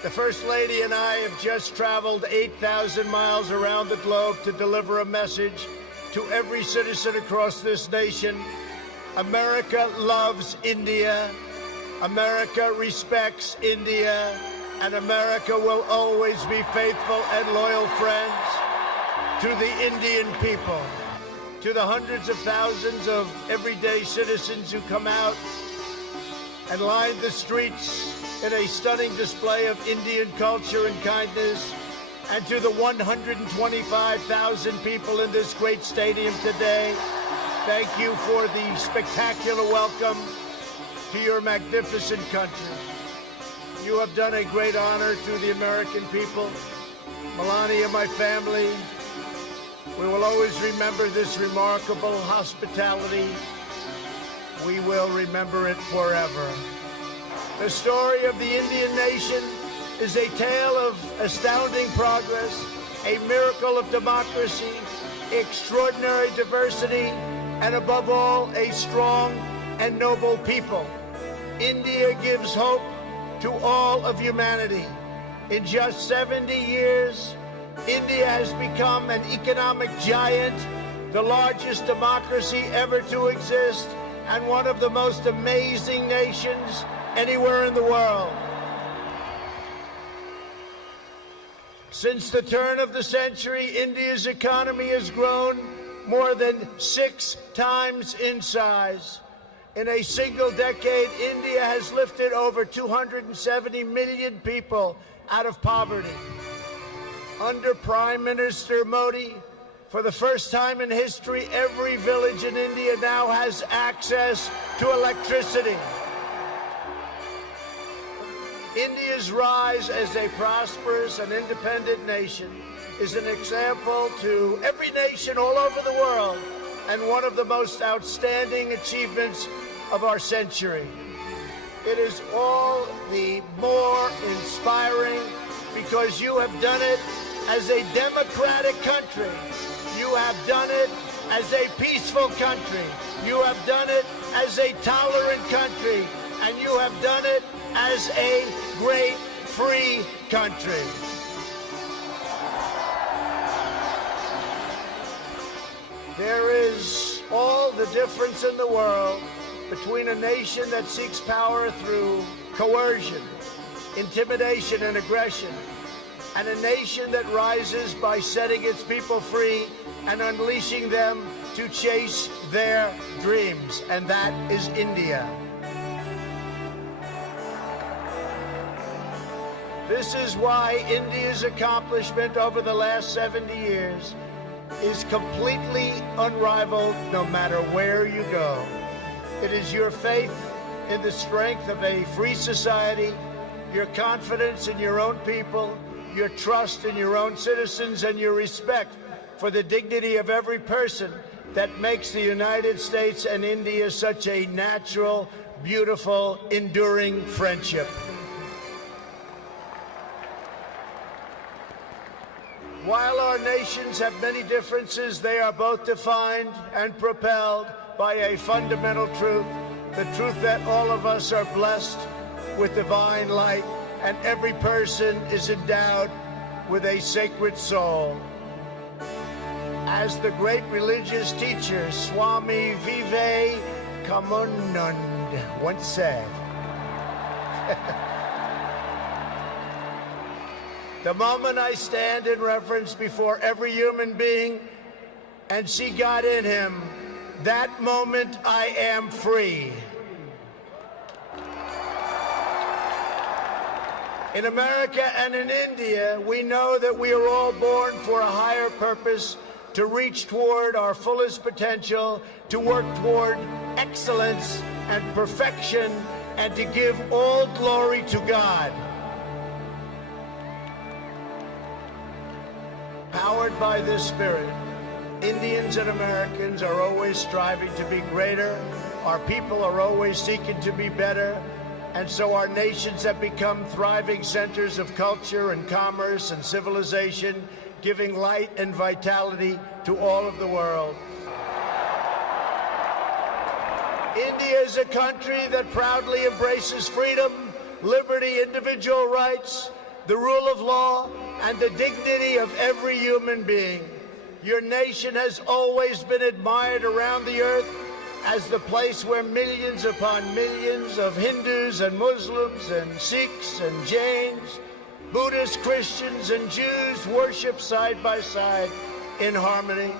The First Lady and I have just traveled 8,000 miles around the globe to deliver a message to every citizen across this nation. America loves India. America respects India. And America will always be faithful and loyal friends to the Indian people. To the hundreds of thousands of everyday citizens who come out and line the streets in a stunning display of Indian culture and kindness, and to the 125,000 people in this great stadium today, thank you for the spectacular welcome to your magnificent country. You have done a great honor to the American people. Melania, my family, we will always remember this remarkable hospitality. We will remember it forever. The story of the Indian nation is a tale of astounding progress, a miracle of democracy, extraordinary diversity, and above all, a strong and noble people. India gives hope to all of humanity. In just 70 years, India has become an economic giant, the largest democracy ever to exist, and one of the most amazing nations anywhere in the world. Since the turn of the century, India's economy has grown more than 6 times in size. In a single decade, India has lifted over 270 million people out of poverty. Under Prime Minister Modi, for the first time in history, every village in India now has access to electricity. India's rise as a prosperous and independent nation is an example to every nation all over the world and one of the most outstanding achievements of our century. It is all the more inspiring because you have done it as a democratic country. You have done it as a peaceful country. You have done it as a tolerant country. And you have done it as a great free country. There is all the difference in the world between a nation that seeks power through coercion, intimidation, and aggression, and a nation that rises by setting its people free and unleashing them to chase their dreams, and that is India. This is why India's accomplishment over the last 70 years is completely unrivaled no matter where you go. It is your faith in the strength of a free society, your confidence in your own people, your trust in your own citizens, and your respect for the dignity of every person that makes the United States and India such a natural, beautiful, enduring friendship. While our nations have many differences, they are both defined and propelled by a fundamental truth, the truth that all of us are blessed with divine light and every person is endowed with a sacred soul. As the great religious teacher Swami Vivekananda once said, the moment I stand in reverence before every human being and see God in him, that moment I am free. In America and in India, we know that we are all born for a higher purpose, to reach toward our fullest potential, to work toward excellence and perfection, and to give all glory to God. Powered by this spirit, Indians and Americans are always striving to be greater. Our people are always seeking to be better. And so our nations have become thriving centers of culture and commerce and civilization, giving light and vitality to all of the world. India is a country that proudly embraces freedom, liberty, individual rights, the rule of law, and the dignity of every human being. Your nation has always been admired around the earth as the place where millions upon millions of Hindus and Muslims and Sikhs and Jains, Buddhists, Christians, and Jews worship side by side in harmony.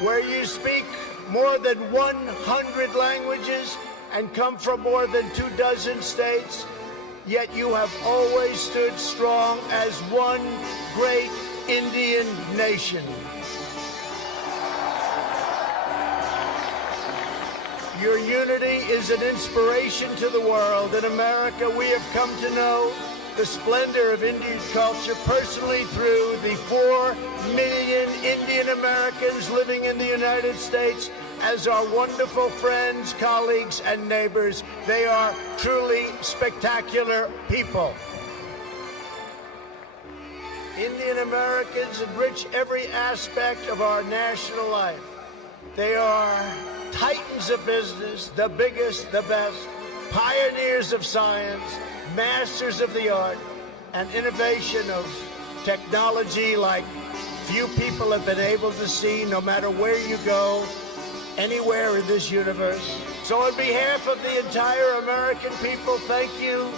Where you speak more than 100 languages and come from more than 24 states, yet you have always stood strong as one great Indian nation. Your unity is an inspiration to the world. In America, we have come to know the splendor of Indian culture personally through the 4 million Indian Americans living in the United States as our wonderful friends, colleagues, and neighbors. They are truly spectacular people. Indian Americans enrich every aspect of our national life. They are titans of business, the biggest, the best, pioneers of science, masters of the art, and innovation of technology like few people have been able to see, no matter where you go, anywhere in this universe. So on behalf of the entire American people, thank you,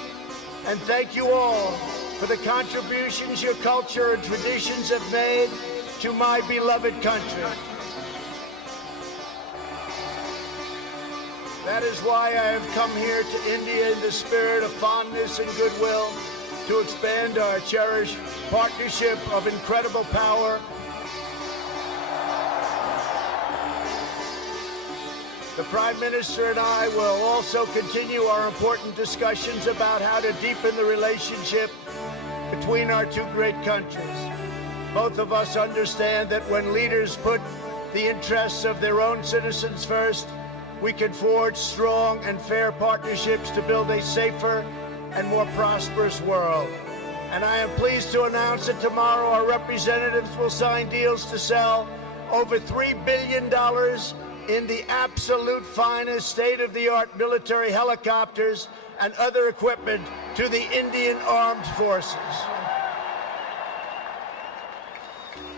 and thank you all for the contributions your culture and traditions have made to my beloved country. That is why I have come here to India in the spirit of fondness and goodwill to expand our cherished partnership of incredible power. The Prime Minister and I will also continue our important discussions about how to deepen the relationship between our two great countries. Both of us understand that when leaders put the interests of their own citizens first, we can forge strong and fair partnerships to build a safer and more prosperous world. And I am pleased to announce that tomorrow our representatives will sign deals to sell over $3 billion in the absolute finest state-of-the-art military helicopters and other equipment to the Indian Armed Forces.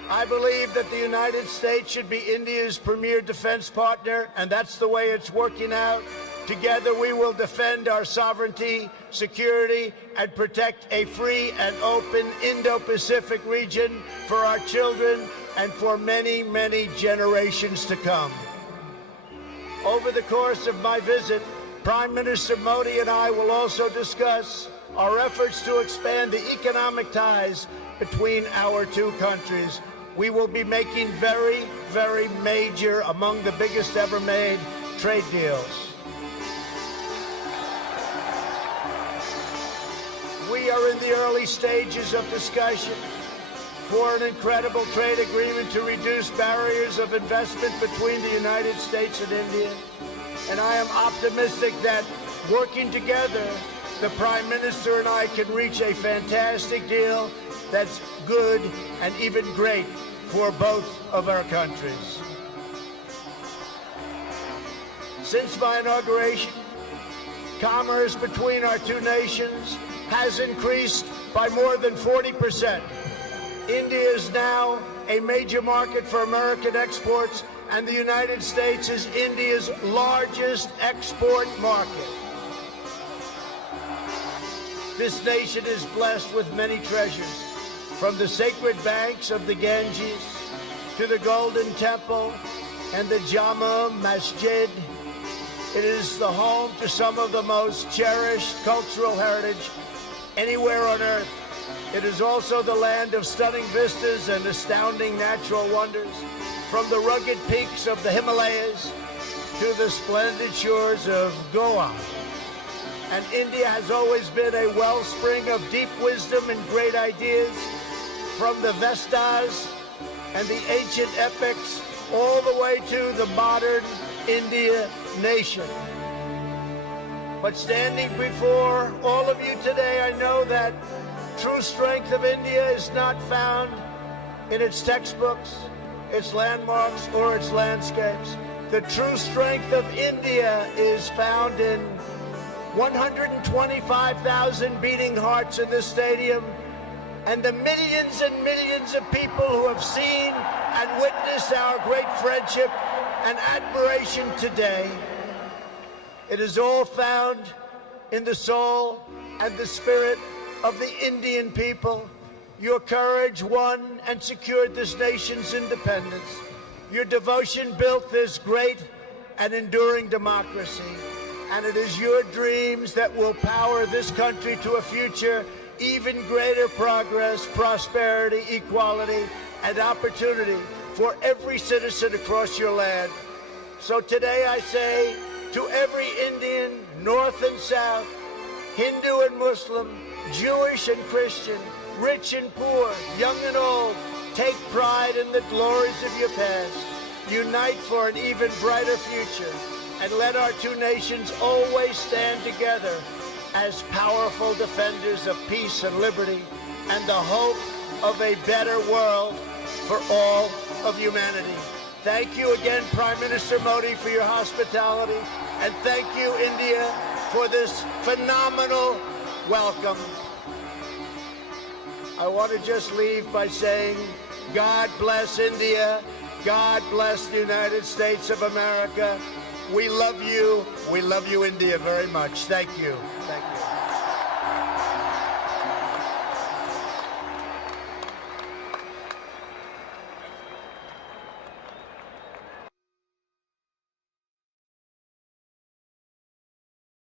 I believe that the United States should be India's premier defense partner, and that's the way it's working out. Together we will defend our sovereignty, security, and protect a free and open Indo-Pacific region for our children and for many, many generations to come. Over the course of my visit, Prime Minister Modi and I will also discuss our efforts to expand the economic ties between our two countries. We will be making very, very major, among the biggest ever made, trade deals. We are in the early stages of discussion for an incredible trade agreement to reduce barriers of investment between the United States and India. And I am optimistic that working together, the Prime Minister and I can reach a fantastic deal that's good and even great for both of our countries. Since my inauguration, commerce between our two nations has increased by more than 40%. India is now a major market for American exports, and the United States is India's largest export market. This nation is blessed with many treasures, from the sacred banks of the Ganges to the Golden Temple and the Jama Masjid. It is the home to some of the most cherished cultural heritage anywhere on earth. It is also the land of stunning vistas and astounding natural wonders, from the rugged peaks of the Himalayas to the splendid shores of Goa. And India has always been a wellspring of deep wisdom and great ideas, from the Vestas and the ancient epics all the way to the modern India nation. But standing before all of you today, I know that true strength of India is not found in its textbooks, its landmarks, or its landscapes. The true strength of India is found in 125,000 beating hearts in this stadium, and the millions and millions of people who have seen and witnessed our great friendship and admiration today. It is all found in the soul and the spirit of the Indian people. Your courage won and secured this nation's independence. Your devotion built this great and enduring democracy. And it is your dreams that will power this country to a future, even greater progress, prosperity, equality, and opportunity for every citizen across your land. So today I say to every Indian, North and South, Hindu and Muslim, Jewish and Christian, rich and poor, young and old, take pride in the glories of your past. Unite for an even brighter future, and let our two nations always stand together as powerful defenders of peace and liberty and the hope of a better world for all of humanity. Thank you again, Prime Minister Modi, for your hospitality, and thank you, India, for this phenomenal welcome. I want to just leave by saying, God bless India. God bless the United States of America. We love you, India, very much. Thank you.